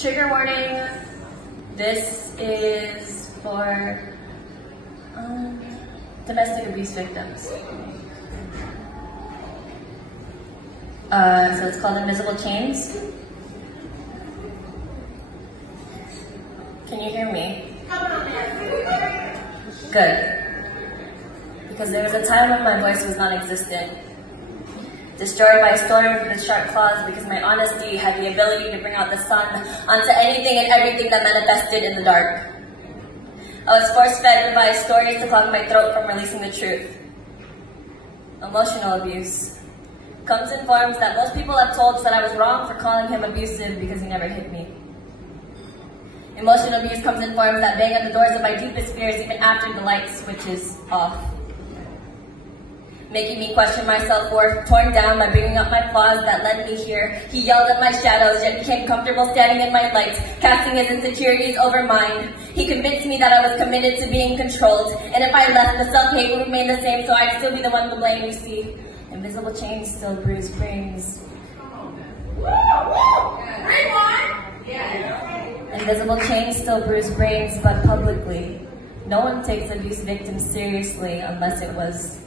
Trigger warning, this is for domestic abuse victims. So it's called Invisible Chains. Can you hear me? Good. Because there was a time when my voice was non-existent. Destroyed by a storm with sharp claws because my honesty had the ability to bring out the sun onto anything and everything that manifested in the dark. I was force-fed by stories to clog my throat from releasing the truth. Emotional abuse comes in forms that most people have told us that I was wrong for calling him abusive because he never hit me. Emotional abuse comes in forms that bang on the doors of my deepest fears even after the light switches off. Making me question my self-worth, torn down by bringing up my flaws that led me here. He yelled at my shadows, yet became comfortable standing in my light, casting his insecurities over mine. He convinced me that I was committed to being controlled, and if I left, the self-hate would remain the same, so I'd still be the one to blame, you see. Invisible chains still bruise brains. Invisible chains still bruise brains, but publicly. No one takes abuse victims seriously unless it was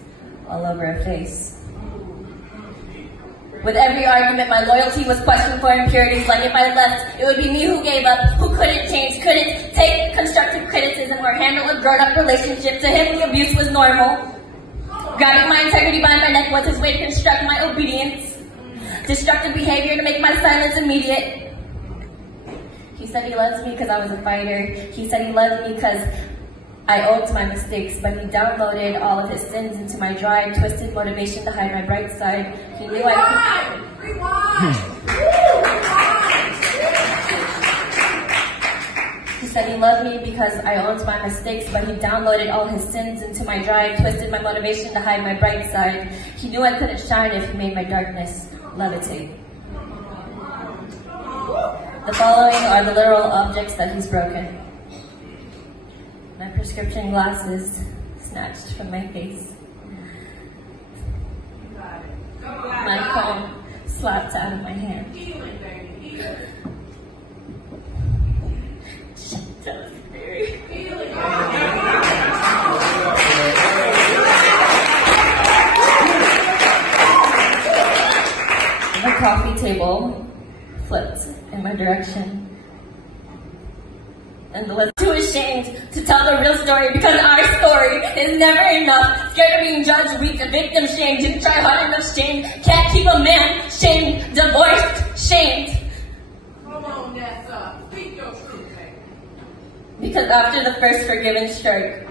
all over her face. With every argument, my loyalty was questioned for impurities, like if I left, it would be me who gave up, who couldn't change, couldn't take constructive criticism or handle a grown-up relationship. To him, the abuse was normal. Grabbing my integrity by my neck was his way to construct my obedience. Destructive behavior to make my silence immediate. He said he loves me because I was a fighter. He said he loved me because I owned my mistakes, but he downloaded all of his sins into my dry, twisted motivation to hide my bright side. He knew I could. He said he loved me because I owned my mistakes, but he downloaded all his sins into my dry, twisted my motivation to hide my bright side. He knew I couldn't shine if he made my darkness levitate. The following are the literal objects that he's broken. My prescription glasses snatched from my face. My phone slapped out of my hand. The coffee table flipped in my direction. And the list too ashamed to tell the real story because our story is never enough. Scared of being judged, weak, the victim shamed. Didn't try hard enough, shamed. Can't keep a man shamed, divorced, shamed. Come on, Vanessa. Speak your truth, baby. Because after the first forgiven strike,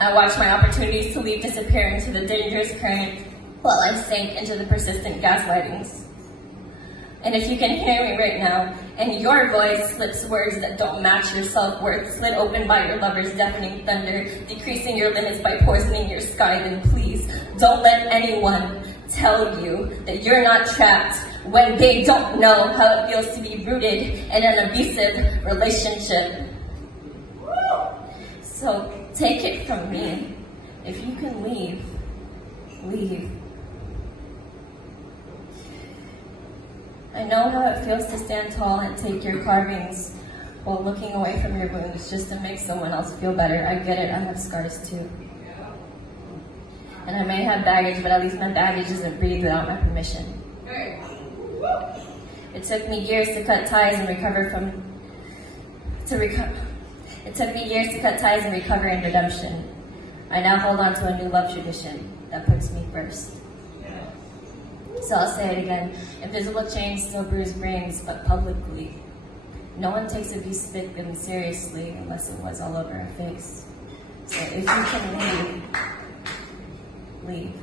I watched my opportunities to leave disappear into the dangerous current while I sank into the persistent gaslightings. And if you can hear me right now, and your voice slips words that don't match your self-worth, slid open by your lover's deafening thunder, decreasing your limits by poisoning your sky, then please don't let anyone tell you that you're not trapped when they don't know how it feels to be rooted in an abusive relationship. So take it from me. If you can leave, leave. I know how it feels to stand tall and take your carvings while looking away from your wounds just to make someone else feel better. I get it, I have scars too. And I may have baggage, but at least my baggage isn't breathed without my permission. It took me years to cut ties and recover It took me years to cut ties and recover in redemption. I now hold on to a new love tradition that puts me first. So I'll say it again, invisible chains still bruise brains, but publicly. No one takes abuse victims seriously unless it was all over her face. So if you can leave, leave.